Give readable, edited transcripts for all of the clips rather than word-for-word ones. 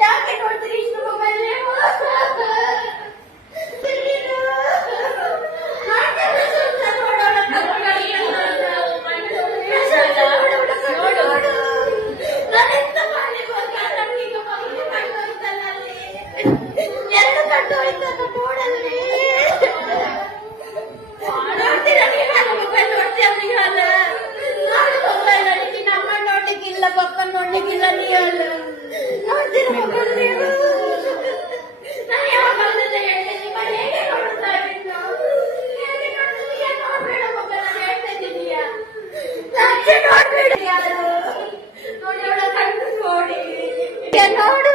ಯಾಕೆ ನೋಡ್ತೀರಿ ಇಷ್ಟು ಮೊಬೈಲ್ ನೀವು? ಪಪ್ಪನ್ ನೋಡ್ಲಿಕ್ಕಿಲ್ಲ ನೀವು ನೋಡ್ತೀರ ಮೊಬೈಲ್ ನೀವು? ನಾನು ಯಾವಾಗ ಹೇಳ್ತೇನೆ ಹೇಗೆ ನೋಡ್ತಾ ಇದ್ದೀನಿ ನೋಡ್ಬೇಡ ಮೊಬೈಲ್ ಹೇಳ್ತಾ ಇದ್ದೀನಿಯಾ ನೋಡ್ಬೇಡ ಯಾರು ನೋಡಿ ಅವಳ ಕಣ್ಣು ನೋಡಿ ನೋಡು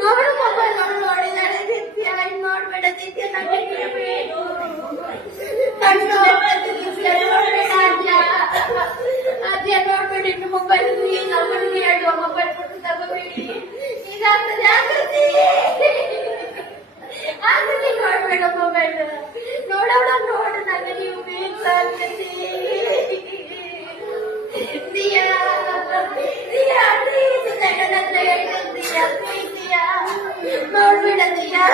ನೋಡು ಮೊಬೈಲ್ ನೋಡಿದಾಳೆ ದಿತ್ಯ ಇನ್ನು ನೋಡ್ಬೇಡ ದಿತ್ಯ ನನಗೆ ಕಣ್ಣು ನೋಡ್ಬೇಡ ಅಜ್ಜ ನೋಡ್ಬೇಡಿ ಇನ್ನು ಮೊಬೈಲ್ ನಮ್ಮನಿಗೆ ಹೇಳುವ ಮೊಬೈಲ್ ಕೊಟ್ಟು ತಗೋಬೇಡಿ ಇದಾಗ್ತದೆ ಆಕೃತಿ ನೋಡ್ಬೇಡ ಮೊಬೈಲ್ ನೋಡೋಣ ನೋಡು ನನಗೆ ನೀವು ಬೇಕು ಆಕೃತಿ ದಿಯಾ ದಿಯಾ ಪ್ಲೀಸ್ ನನ್ನ ಹತ್ರ ಹೇಳ್ತಿದ್ದೀಯಾ ಪ್ಲೀಸ್ ದಿಯಾ ನೋಡ್ಬೇಡ ದಿಯಾ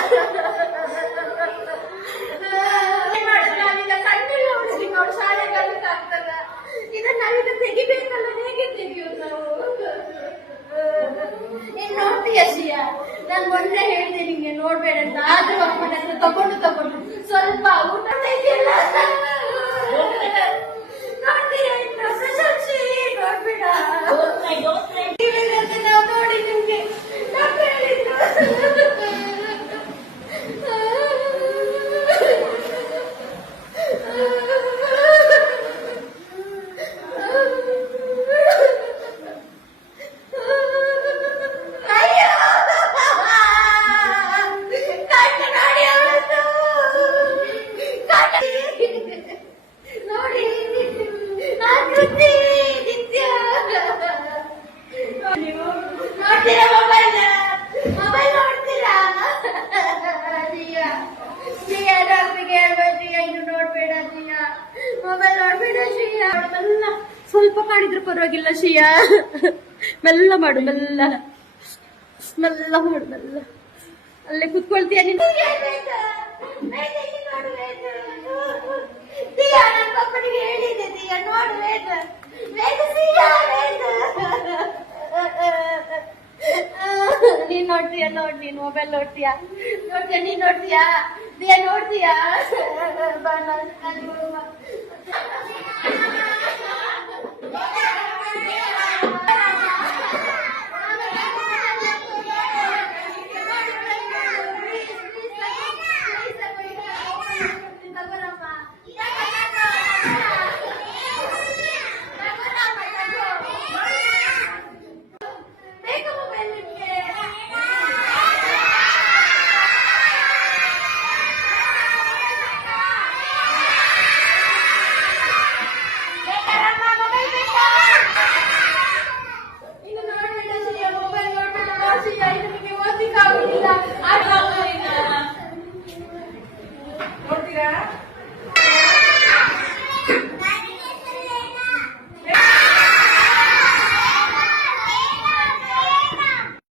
ನಾವೀಗ ಕಣ್ಣೆಲ್ಲ ಉಳಿಸ್ಲಿಕ್ಕೆ ಅವ್ರು ಶಾಲೆ ಕಲಿತಾಗ್ತದ ಇದನ್ನ ನಾವೀಗ ತೆಗಿಬೇಕಲ್ಲ ಹೇಗೆ ತೆಗಿಯೋದು ನಾವು? ನೀನ್ ನೋಡ್ತೀಯ ಶಿಯಾ ನಾನು ಮೊನ್ನೆ ಹೇಳ್ದೆ ನಿಂಗೆ ನೋಡ್ಬೇಡ ಅಂತ ಆದ್ರೂ ಅಮ್ಮನ ಹತ್ರ ತಗೊಂಡು ಸ್ವಲ್ಪ ಊಟ ತೆಗಿಯಲ್ಲ ನೋಡ್ತೀಯ ಇನ್ನು ಪ್ರಶಂಸಿ ನೋಡ್ಬೇಡ ನಾವು ನೋಡಿ ನಿಮ್ಗೆ ಡಾಕ್ಟರ್ ಹೇಳಿದ್ರು ಸ್ವಲ್ಪ ಮಾಡಿದ್ರು ಪರವಾಗಿಲ್ಲ ಶಿಯಾ ಮೆಲ್ಲ ಮಾಡು ಮೆಲ್ಲ ಮೆಲ್ಲ ಮಾಡು ಮೆಲ್ಲ ಅಲ್ಲೇ ಕುತ್ಕೊಳ್ತೀಯ ನೀನು ನೀನ್ ನೋಡ್ತೀಯ ನೋಡ್ ನೀನ್ ಮೊಬೈಲ್ ನೋಡ್ತೀಯಾ ನೀನ್ ನೋಡ್ತೀಯಾ ದಿಯಾ ನೋಡ್ತೀಯಾ